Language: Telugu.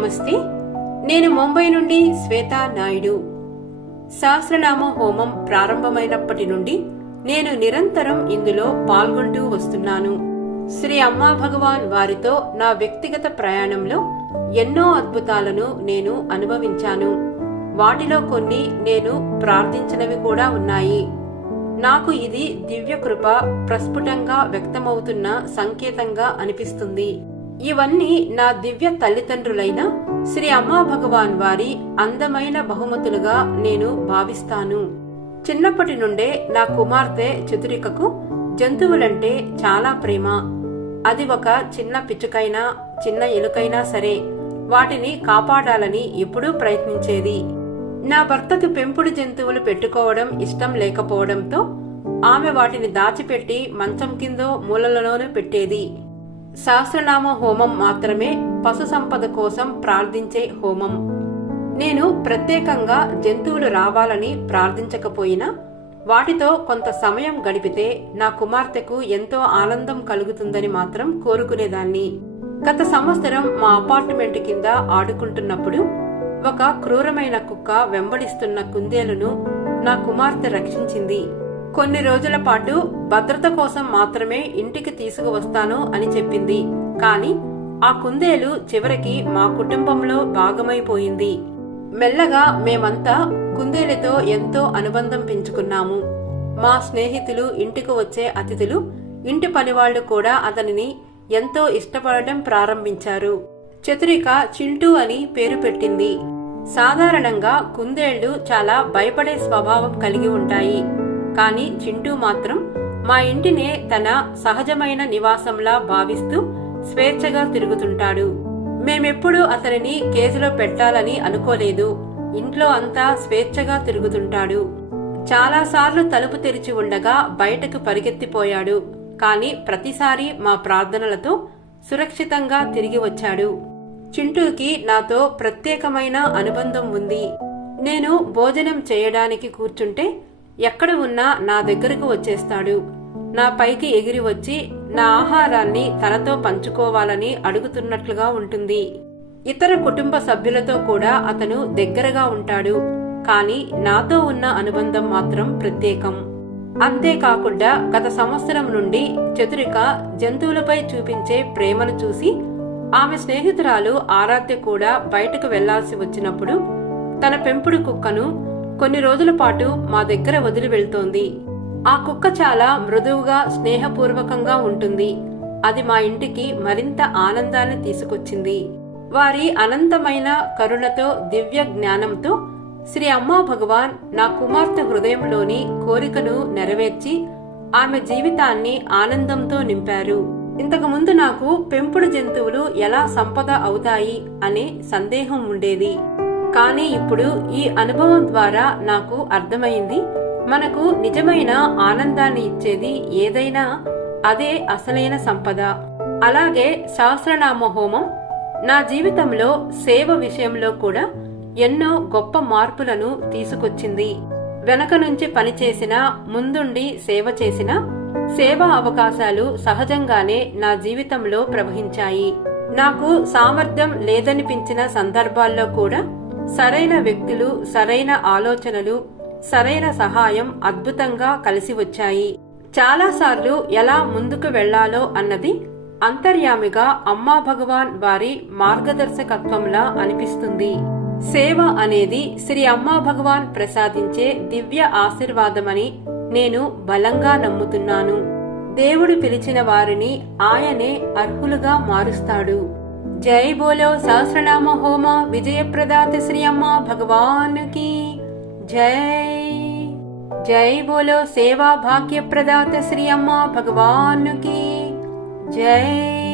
నమస్తే. నేను ముంబై నుండి శ్వేతా నాయుడు. సహస్రనామ హోమం ప్రారంభమైనప్పటి నుండి నేను నిరంతరం ఇందులో పాల్గొంటూ వస్తున్నాను. శ్రీ అమ్మా భగవాన్ వారితో నా వ్యక్తిగత ప్రయాణంలో ఎన్నో అద్భుతాలను నేను అనుభవించాను. వాటిలో కొన్ని నేను ప్రార్థించినవి కూడా ఉన్నాయి. నాకు ఇది దివ్య కృప ప్రస్ఫుటంగా వ్యక్తమవుతున్న సంకేతంగా అనిపిస్తుంది. ఇవన్నీ నా దివ్య తల్లిదండ్రులైన శ్రీ అమ్మా భగవాన్ వారి అందమైన బహుమతులుగా నేను భావిస్తాను. చిన్నప్పటి నుండే నా కుమార్తె చతురికకు జంతువులంటే చాలా ప్రేమ. అది ఒక చిన్న పిచ్చుకైనా చిన్న ఎలుకైనా సరే వాటిని కాపాడాలని ఎప్పుడూ ప్రయత్నించేది. నా భర్తకు పెంపుడు జంతువులు పెట్టుకోవడం ఇష్టం లేకపోవడంతో ఆమె వాటిని దాచిపెట్టి మంచం కిందో మూలలలోనూ పెట్టేది. సహస్రనామ హోమం మాత్రమే పశు సంపద కోసం ప్రార్థించే హోమం. నేను ప్రత్యేకంగా జంతువులు రావాలని ప్రార్థించకపోయినా వాటితో కొంత సమయం గడిపితే నా కుమార్తెకు ఎంతో ఆనందం కలుగుతుందని మాత్రం కోరుకునేదాన్ని. గత సంవత్సరం మా అపార్ట్మెంట్ కింద ఆడుకుంటున్నప్పుడు ఒక క్రూరమైన కుక్క వెంబడిస్తున్న కుందేలును నా కుమార్తె రక్షించింది. కొన్ని రోజుల పాటు భద్రత కోసం మాత్రమే ఇంటికి తీసుకువస్తాను అని చెప్పింది. కాని ఆ కుందేలు చివరికి మా కుటుంబంలో భాగమైపోయింది. మెల్లగా మేమంతా కుందేలుతో ఎంతో అనుబంధం పెంచుకున్నాము. మా స్నేహితులు, ఇంటికి వచ్చే అతిథులు, ఇంటి పనివాళ్లు కూడా అతనిని ఎంతో ఇష్టపడటం ప్రారంభించారు. చతురిక చింటూ అని పేరు పెట్టింది. సాధారణంగా కుందేళ్లు చాలా భయపడే స్వభావం కలిగి ఉంటాయి. కాని చింటూ మాత్రం మా ఇంటినే తన సహజమైన నివాసంలా భావిస్తూ స్వేచ్ఛగా తిరుగుతుంటాడు. మేమెప్పుడూ అతనిని కేజీలో పెట్టాలని అనుకోలేదు. ఇంట్లో అంతా స్వేచ్ఛగా తిరుగుతుంటాడు. చాలాసార్లు తలుపు తెరిచి ఉండగా బయటకు పరిగెత్తిపోయాడు. కాని ప్రతిసారి మా ప్రార్థనలతో సురక్షితంగా తిరిగి వచ్చాడు. చింటూకి నాతో ప్రత్యేకమైన అనుబంధం ఉంది. నేను భోజనం చేయడానికి కూర్చుంటే ఎక్కడ ఉన్నా నా దగ్గరకు వచ్చేస్తాడు. నా పైకి ఎగిరి వచ్చి నా ఆహారాన్ని తనతో పంచుకోవాలని అడుగుతున్నట్లుగా ఉంటుంది. ఇతర కుటుంబ సభ్యులతో కూడా అతను దగ్గరగా ఉంటాడు. కాని నాతో ఉన్న అనుబంధం మాత్రం ప్రత్యేకం. అంతేకాకుండా గత సంవత్సరం నుండి చతురిక జంతువులపై చూపించే ప్రేమను చూసి ఆమె స్నేహితురాలు ఆరాధ్య కూడా బయటకు వెళ్లాల్సి వచ్చినప్పుడు తన పెంపుడు కుక్కను కొన్ని రోజుల పాటు మా దగ్గర వదిలి వెళ్తోంది. ఆ కుక్క చాలా మృదువుగా, స్నేహపూర్వకంగా ఉంటుంది. అది మా ఇంటికి మరింత ఆనందాన్ని తీసుకొచ్చింది. వారి అనంతమైన కరుణతో, దివ్య జ్ఞానంతో శ్రీ అమ్మా భగవాన్ నా కుమార్తె హృదయంలోని కోరికను నెరవేర్చి ఆమె జీవితాన్ని ఆనందంతో నింపారు. ఇంతకుముందు నాకు పెంపుడు జంతువులు ఎలా సంపద అవుతాయి అనే సందేహం ఉండేది. కానీ ఇప్పుడు ఈ అనుభవం ద్వారా నాకు అర్థమైంది, మనకు నిజమైన ఆనందాన్ని ఇచ్చేది ఏదైనా అదే అసలైన సంపద. అలాగే సహస్రనామ హోమం నా జీవితంలో సేవ విషయంలో కూడా ఎన్నో గొప్ప మార్పులను తీసుకొచ్చింది. వెనక నుంచి పనిచేసిన, ముందుండి సేవ చేసిన సేవా అవకాశాలు సహజంగానే నా జీవితంలో ప్రవహించాయి. నాకు సామర్థ్యం లేదనిపించిన సందర్భాల్లో కూడా సరైన వ్యక్తులు, సరైన ఆలోచనలు, సరైన సహాయం అద్భుతంగా కలిసి వచ్చాయి. చాలాసార్లు ఎలా ముందుకు వెళ్లాలో అన్నది అంతర్యామిగా అమ్మా భగవాన్ వారి మార్గదర్శకత్వంలా అనిపిస్తుంది. సేవ అనేది శ్రీ అమ్మా భగవాన్ ప్రసాదించే దివ్య ఆశీర్వాదమని నేను బలంగా నమ్ముతున్నాను. దేవుడు పిలిచిన వారిని ఆయనే అర్హులుగా మారుస్తాడు. జై బోలో సహస్రనామ హోమ విజయప్రదాత శ్రీ అమ్మా భగవాన్ की जय. जय बोलो सेवा भाग्य प्रदाता श्री अम्मा भगवान की जय.